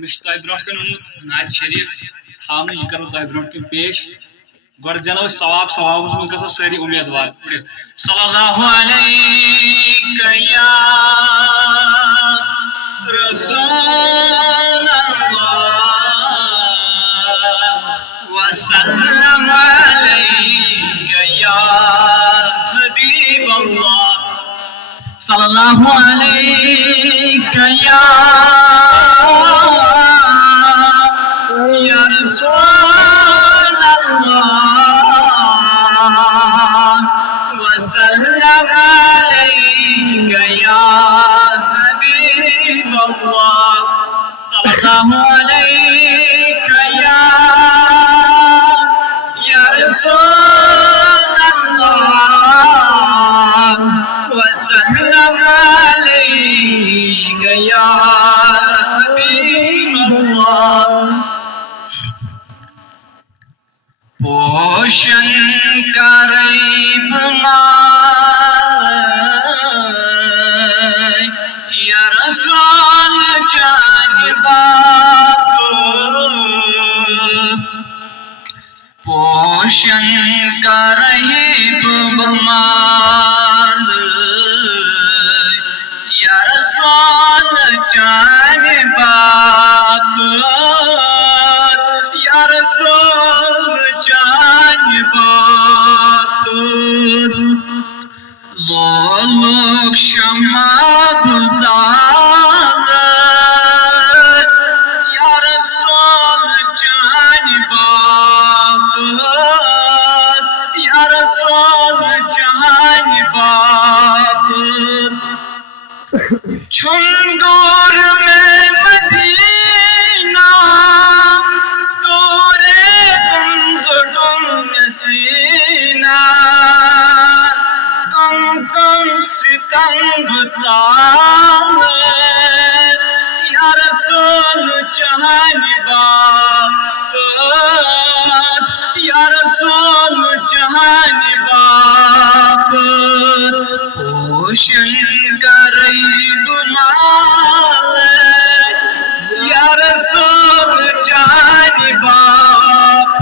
मिश तय ब्रोह कन उमुत नात शरीफ थावन यह करो तय ब्रोह कन पेश गोड़ जनो सवाब सवाब मज गो सारी उम्मीदवार सल्लल्लाहु अलैका या रसूल अल्लाह व सल्लम अलैका या हबीब अल्लाह सल्लल्लाहु अलैका या रसूल अल्लाह व सल्लम अलैका या हबीब अल्लाह सल्लल्लाहु अलैका या रसूल अल्लाह व सल्लम अलैका या हबीब अल्लाह पोषण करैब माय या रसूल जान बाप पोषण करैब माल या रसूल जान बाप या रसूल जान बाप लोग क्षमा गुजार या रसूल जान बाप या रसूल जान बाप छुंदूर में मदीना सीना कम कम सितंग चाल या रसूल जान बाप या रसूल जान बाप पोषण करैब माल या रसूल जान बाप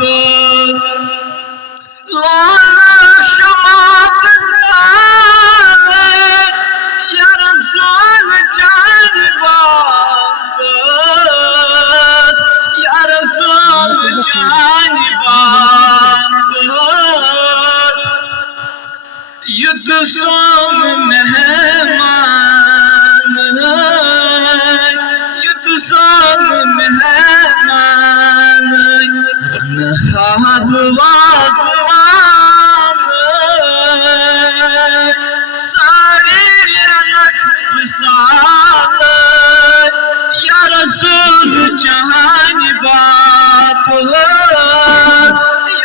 या रसूल जान बाप या रसूल जान बाप युद्ध सोम मेहमान युद्ध सोम मेहमान ख्वाब वाज़वान सारे साल या रसूल जहान बाप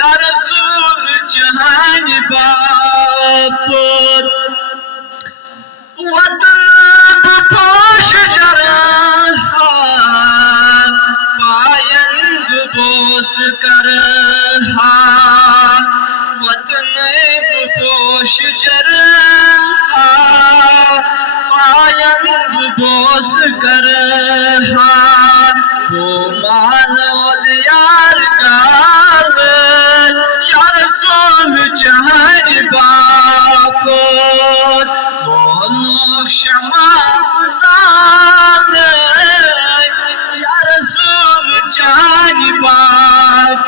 या रसूल जहान बाप वतन पोश जरा पायंग बोस कर वतन पोश जरा पायंग बोस कर वो मानव यार गाल या रसूल जहान बाप बोलो क्षमा गुज़ार या रसूल जान बाप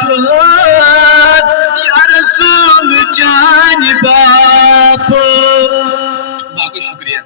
या रसूल जान बाप। बाकी शुक्रिया।